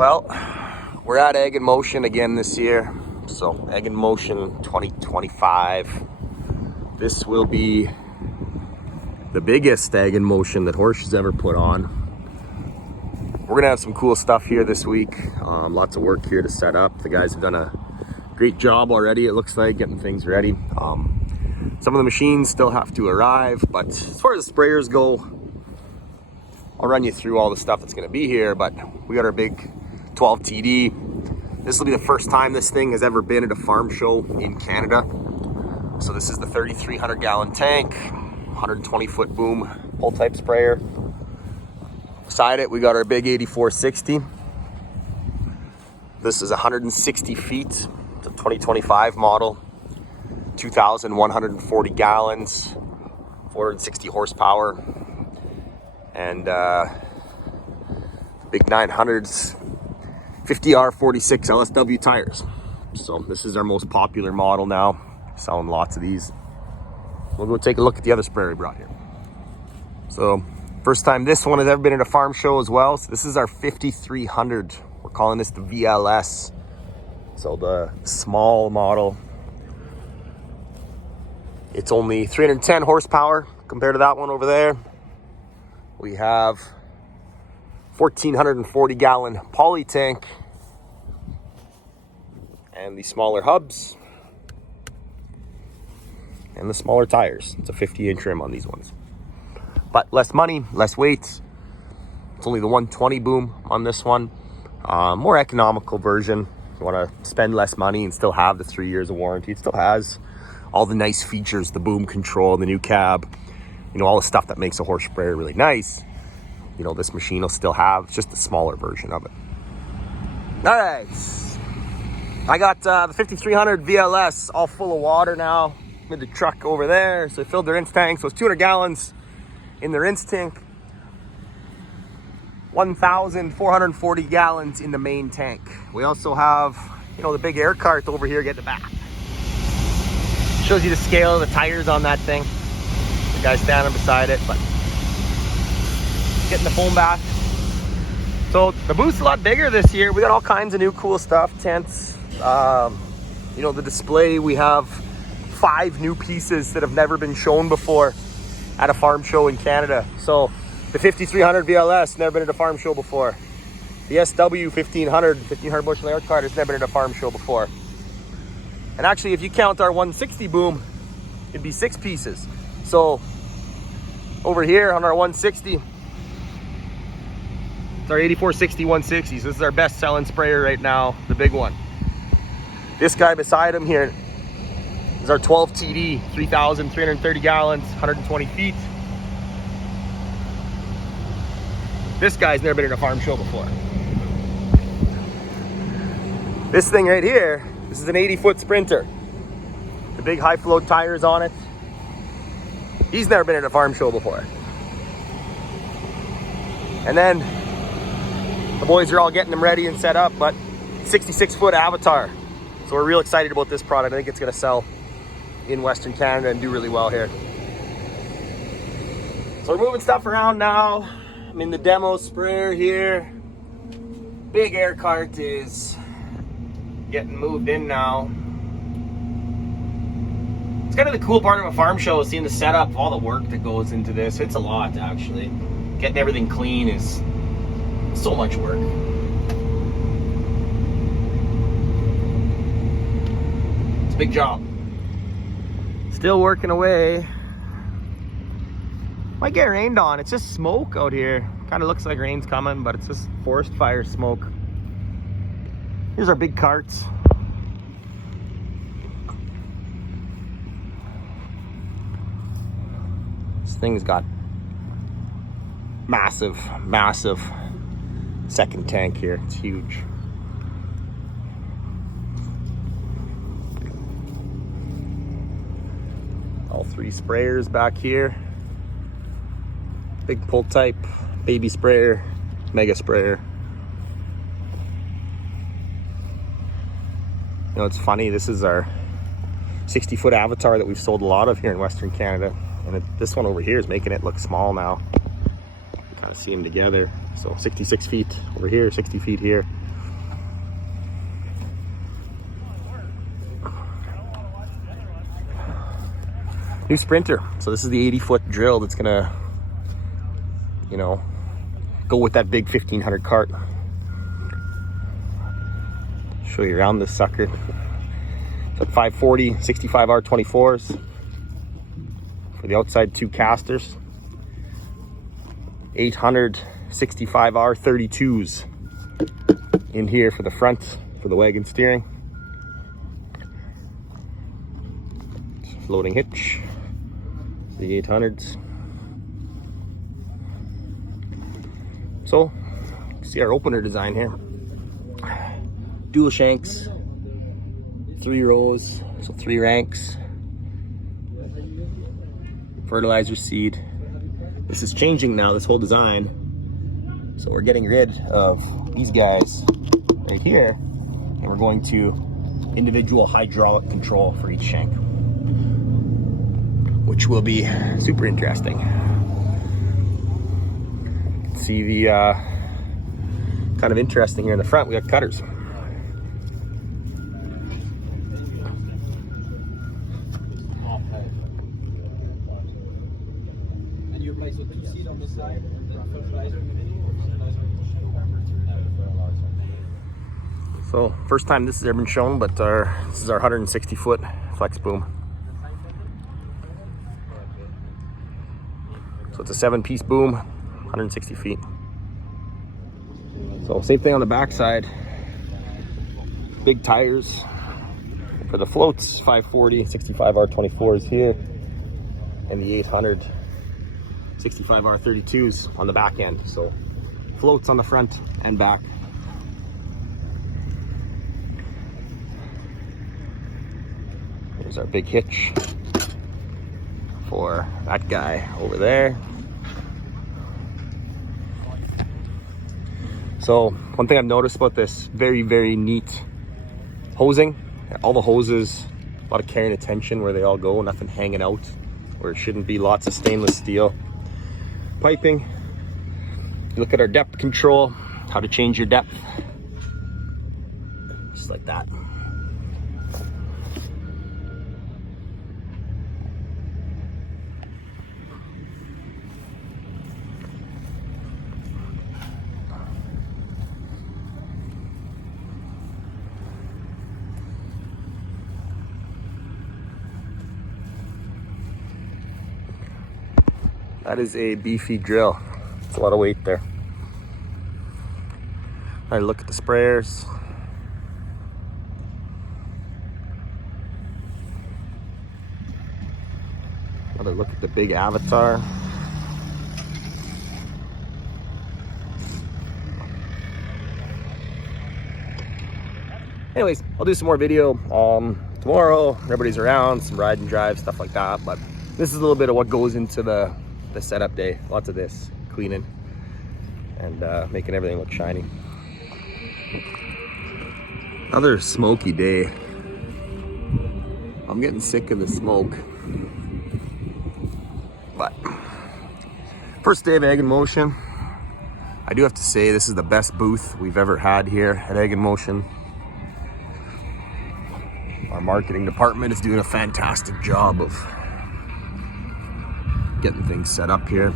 Well, we're at Egg in Motion again this year. So Egg in Motion 2025. This will be the biggest Egg in Motion that Horsch has ever put on. We're gonna have some cool stuff here this week. Lots of work here to set up. The guys have done a great job already, it looks like, getting things ready. Some of the machines still have to arrive, but as far as the sprayers go, I'll run you through all the stuff that's gonna be here, but we got our big 12 TD. This will be the first time this thing has ever been at a farm show in Canada. So this is the 3,300 gallon tank, 120 foot boom, pull type sprayer. Beside it, we got our big 8460. This is 160 feet. It's a 2025 model, 2,140 gallons, 460 horsepower, and the big 900s, 50R46 LSW tires. So this is our most popular model now, selling lots of these. We'll go take a look at the other sprayer we brought here. So first time this one has ever been at a farm show as well. So this is our 5300. We're calling this the VLS. So the small model. It's only 310 horsepower compared to that one over there. We have 1,440 gallon poly tank and the smaller hubs and the smaller tires. It's a 50-inch rim on these ones, but less money, less weight. It's only the 120 boom on this one. More economical version. If you want to spend less money and still have the 3 years of warranty, it still has all the nice features, the boom control, the new cab, all the stuff that makes a Horsch sprayer really nice. This machine will still have. It's just a smaller version of it. All right, I got the 5300 VLS all full of water now with the truck over there. So they filled their rinse tank. So it's 200 gallons in the rinse tank, 1,440 gallons in the main tank. We also have, the big air cart over here getting the back. Shows you the scale of the tires on that thing. The guy's standing beside it, but getting the foam bath. So the booth's a lot bigger this year. We got all kinds of new cool stuff, tents. The display, we have 5 new pieces that have never been shown before at a farm show in Canada. So the 5300 VLS, never been at a farm show before. The SW 1500 bushel air cart has never been at a farm show before. And actually, if you count our 160 boom, it'd be 6 pieces. So over here on our 160, it's our 8460 160. So this is our best selling sprayer right now, the big one. This guy beside him here is our 12 TD, 3,330 gallons, 120 feet. This guy's never been in a farm show before. This thing right here, this is an 80-foot Sprinter. The big high flow tires on it. He's never been in a farm show before. And then the boys are all getting them ready and set up, but 66-foot Avatar. So we're real excited about this product. I think it's gonna sell in Western Canada and do really well here. So we're moving stuff around now. I'm in the demo sprayer here. Big air cart is getting moved in now. It's kind of the cool part of a farm show is seeing the setup, all the work that goes into this. It's a lot, actually. Getting everything clean is so much work. It's a big job. Still working away. Might get rained on. It's just smoke out here. Kind of looks like rain's coming, but it's just forest fire smoke. Here's our big carts. This thing's got massive second tank here. It's huge. All 3 sprayers back here. Big pull type, baby sprayer, mega sprayer. It's funny, this is our 60-foot Avatar that we've sold a lot of here in Western Canada. And this one over here is making it look small now. You kind of see them together. So 66 feet over here, 60 feet here. new Sprinter. So this is the 80-foot drill that's gonna, you know, go with that big 1500 cart. Show you around this sucker. It's at 540 65R 24s for the outside 2 casters. 800 65R 32s in here for the front for the wagon steering. Floating hitch, the 800s. So, see our opener design here. Dual shanks, 3 rows, so 3 ranks. Fertilizer seed. This is changing now, this whole design. So we're getting rid of these guys right here, and we're going to individual hydraulic control for each shank, which will be super interesting. See the kind of interesting here in the front, we got cutters. So first time this has ever been shown, but this is our 160-foot flex boom. So it's a 7-piece boom, 160 feet. So same thing on the back side. Big tires for the floats, 540 65R 24s here, and the 800 65R 32s on the back end. So floats on the front and back. There's our big hitch for that guy over there. So one thing I've noticed about this, very, very neat hosing. All the hoses, a lot of care and attention where they all go, nothing hanging out where it shouldn't be, lots of stainless steel. Piping, you look at our depth control, how to change your depth, just like that. That is a beefy drill. It's a lot of weight there. All right, look at the sprayers. Another look at the big Avatar. Anyways, I'll do some more video tomorrow. Everybody's around, some ride and drive, stuff like that. But this is a little bit of what goes into the setup day. Lots of this, cleaning and making everything look shiny. Another smoky day. I'm getting sick of the smoke. But first day of Egg in Motion. I do have to say this is the best booth we've ever had here at Egg in Motion. Our marketing department is doing a fantastic job of getting things set up here.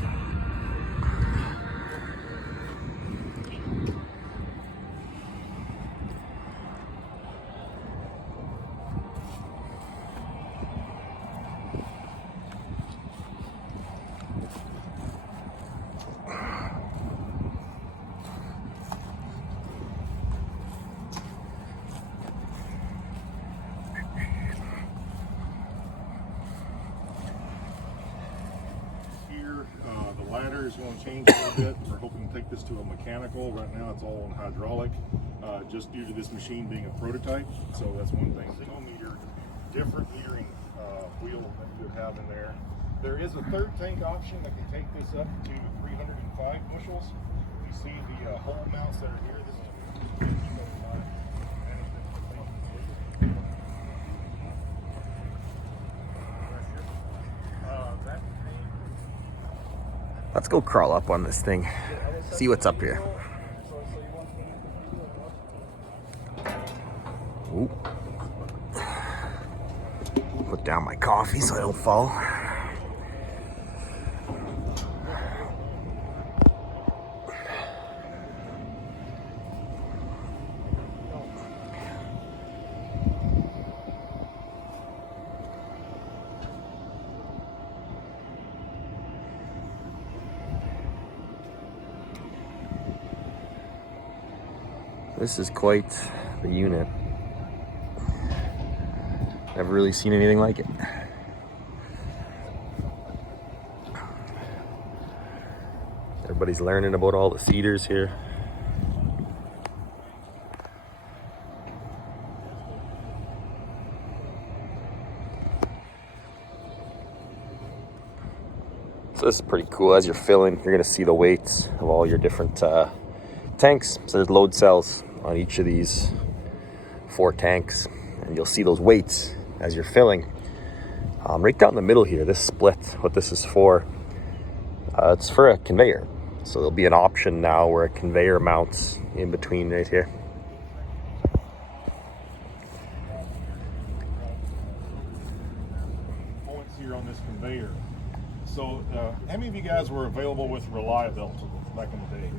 Ladder is going to change a little bit. We're hoping to take this to a mechanical. Right now it's all on hydraulic, just due to this machine being a prototype. So that's one thing. Single meter, different metering wheel that you would have in there. There is a third tank option that can take this up to 305 bushels. You see the hole mounts that are here. This is Let's go crawl up on this thing, see what's up here. Ooh. Put down my coffee so I don't fall. This is quite the unit. Never really seen anything like it. Everybody's learning about all the cedars here. So this is pretty cool. As you're filling, you're gonna see the weights of all your different tanks. So there's load cells on each of these 4 tanks, and you'll see those weights as you're filling. Right down the middle here, this split, what this is for, it's for a conveyor. So there'll be an option now where a conveyor mounts in between right here. Points here on this conveyor. So how many of you guys were available with reliability back in the day?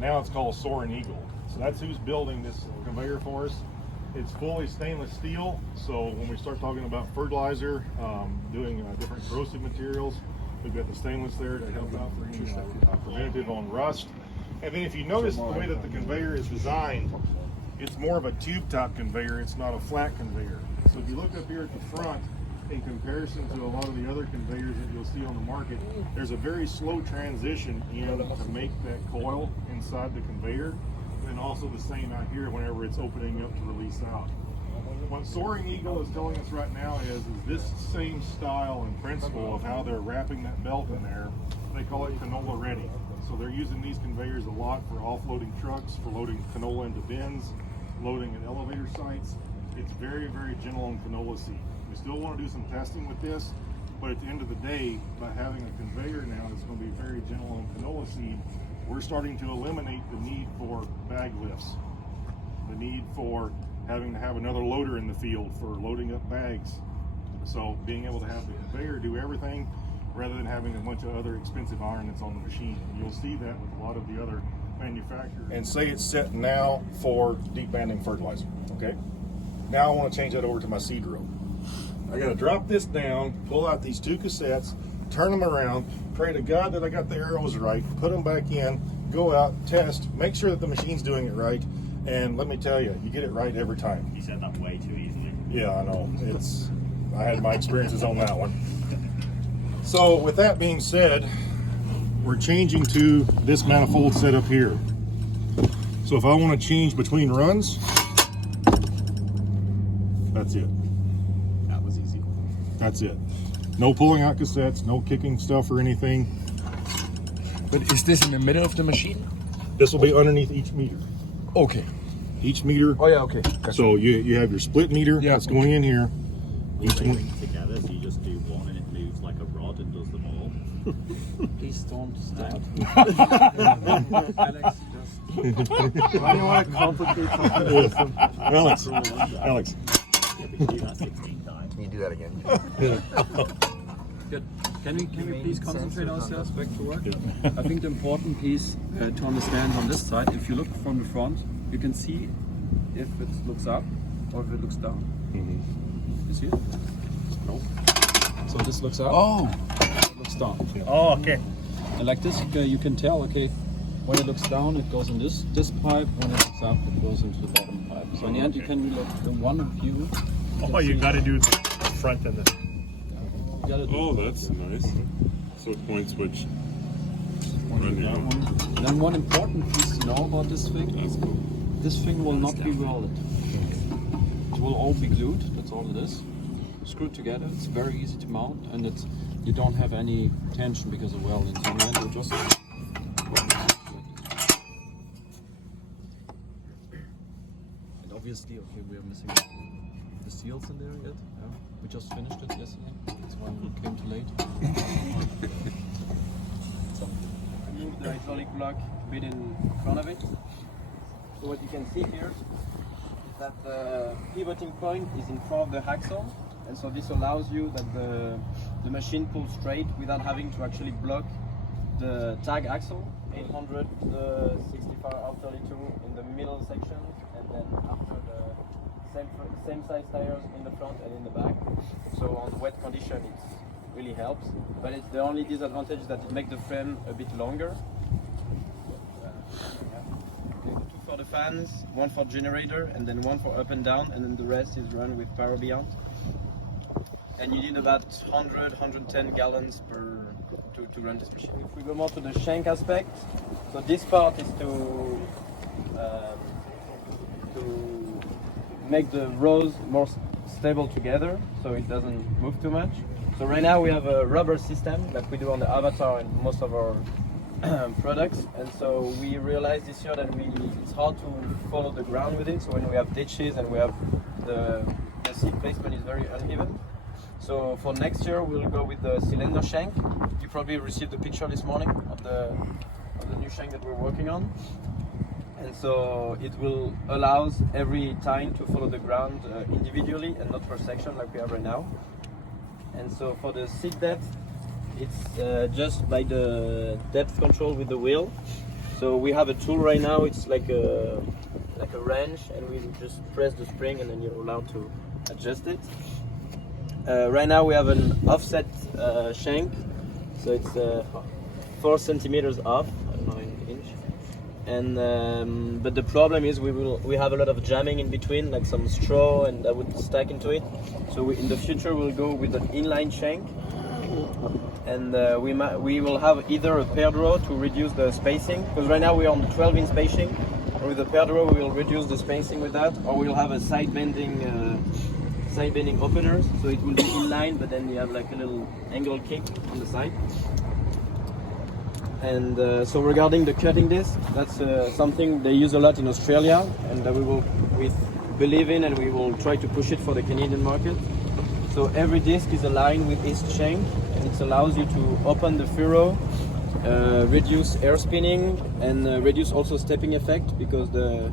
Now it's called Soaring Eagle. So that's who's building this conveyor for us. It's fully stainless steel. So when we start talking about fertilizer, doing different corrosive materials, we've got the stainless there to help out for any preventative on rust. And then if you notice the way that the conveyor is designed, it's more of a tube top conveyor. It's not a flat conveyor. So if you look up here at the front, in comparison to a lot of the other conveyors that you'll see on the market, there's a very slow transition to make that coil inside the conveyor, and also the same out here whenever it's opening up to release out. What Soaring Eagle is telling us right now is this same style and principle of how they're wrapping that belt in there. They call it canola ready. So they're using these conveyors a lot for offloading trucks, for loading canola into bins, loading at elevator sites. It's very, very gentle on canola seed. We still want to do some testing with this, but at the end of the day, by having a conveyor now that's going to be very gentle on canola seed, we're starting to eliminate the need for bag lifts, the need for having to have another loader in the field for loading up bags. So being able to have the conveyor do everything rather than having a bunch of other expensive iron that's on the machine. And you'll see that with a lot of the other manufacturers. And say it's set now for deep banding fertilizer, okay? Now I want to change that over to my seed row. I got to drop this down, pull out these 2 cassettes, turn them around, pray to God that I got the arrows right, put them back in, go out, test, make sure that the machine's doing it right, and let me tell you, you get it right every time. You said that way too easily. Yeah, I know. I had my experiences on that one. So with that being said, we're changing to this manifold setup here. So if I want to change between runs, that's it. That was easy. That's it. No pulling out cassettes, no kicking stuff or anything. But is this in the middle of the machine? This will be underneath each meter. Okay. Each meter. Oh yeah, okay. Gotcha. So you have your split meter that's going in here. Each one. Together, so you just do one and it moves like a rod and does them all. Please don't start. Alex, Why do you want to complicate something? Alex. Yeah, but you do that 16 times. Can you do that again? Good. Can we please concentrate ourselves back to work? I think the important piece to understand on this side, if you look from the front, you can see if it looks up or if it looks down. You see it? No. So this looks up. Oh. It looks down. Oh, okay. And like this, you can tell. Okay, when it looks down, it goes in this pipe. When it looks up, it goes into the bottom pipe. So in the end, you can look in one view. Oh, you got to do the front and the. Oh, that's nice. So it points which run you're on. Then one important piece to know about this thing. That's cool. This thing will not be welded. It will all be glued, that's all it is. Screwed together, it's very easy to mount, and you don't have any tension because of welding. So in the end, you just... And obviously, okay, we're missing the seals in there yet. Yeah. We just finished it yesterday, that's why we came too late. So, remove the hydraulic block a bit in front of it. So what you can see here is that the pivoting point is in front of the axle, and so this allows you that the machine pulls straight without having to actually block the tag axle. 800, 65 R32 in the middle section, and then after the same size tires in the front and in the back. So on wet condition it really helps, but it's the only disadvantage that it makes the frame a bit longer. The two further fans, one for generator, and then one for up and down, and then the rest is run with power beyond. And you need about 110 gallons to run this machine. If we go more to the shank aspect, so this part is to make the rows more stable together, so it doesn't move too much. So right now we have a rubber system like we do on the Avatar and most of our products, and so we realized this year that it's hard to follow the ground with it. So when we have ditches and we have the seat placement is very uneven. So for next year we'll go with the cylinder shank. You probably received the picture this morning of the new shank that we're working on. And so it will allow every tine to follow the ground individually and not per section like we have right now. And so for the seat depth, it's just by the depth control with the wheel. So we have a tool right now, it's like a wrench, and we just press the spring and then you're allowed to adjust it. Right now we have an offset shank, so it's 4 centimeters off, I don't know, an inch. And but the problem is we have a lot of jamming in between, like some straw, and that would stack into it. So in the future we'll go with an inline shank, and we will have either a paired row to reduce the spacing, because right now we're on the 12-inch spacing. Or with the paired row we will reduce the spacing with that, or we'll have a side bending openers, so it will be inline, but then you have like a little angle kick on the side. And so regarding the cutting disc, that's something they use a lot in Australia, and that we believe in, and we will try to push it for the Canadian market. So every disc is aligned with this shank, and it allows you to open the furrow, reduce air spinning, and reduce also stepping effect, because the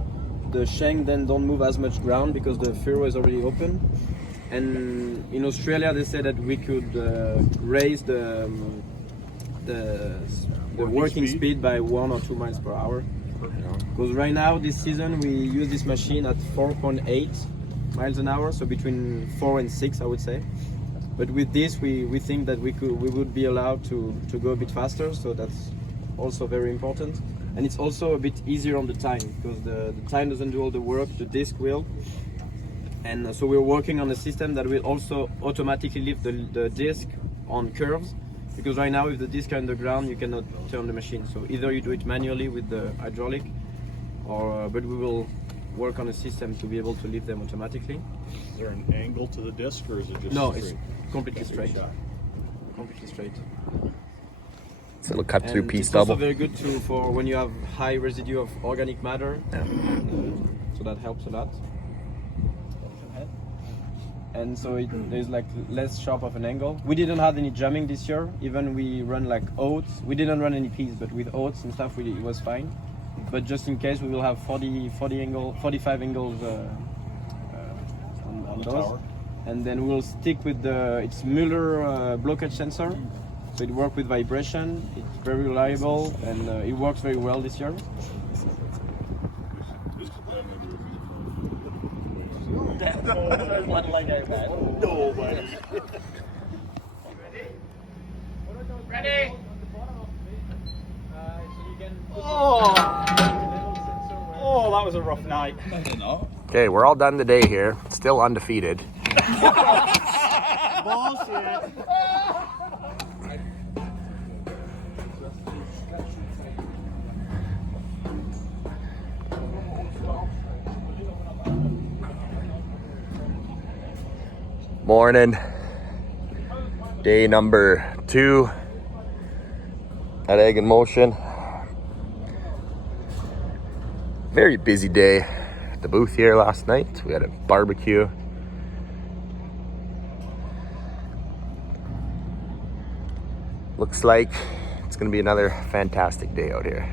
shank then don't move as much ground because the furrow is already open. And in Australia they said that we could raise the working speed by 1 or 2 miles per hour. Because right now this season we use this machine at 4.8 miles an hour, so between 4 and 6 I would say. But with this we think that we would be allowed to go a bit faster, so that's also very important. And it's also a bit easier on the tine, because the tine doesn't do all the work, the disc will. And so we're working on a system that will also automatically lift the disc on curves, because right now if the disc are on the ground you cannot turn the machine. So either you do it manually with the hydraulic, or but we will work on a system to be able to lift them automatically. Is there an angle to the disc, or is it just No, straight? it's completely straight. Completely straight. So it'll cut through And piece it's double. also very good for when you have high residue of organic matter. So that helps a lot. And so there's like less sharp of an angle. We didn't have any jamming this year. Even we run like oats. We didn't run any peas, but with oats and stuff, it was fine. But just in case, we will have 45 angles on those. tower. And then we'll stick with it's Mueller blockage sensor. So it works with vibration. It's very reliable, and it works very well this year. One like I've had. Ready? Oh, that was a rough night. Okay, we're all done today here. Still undefeated. Bullshit. Morning. Day number 2 at Egg in Motion. Very busy day at the booth here last night. We had a barbecue. Looks like it's gonna be another fantastic day out here.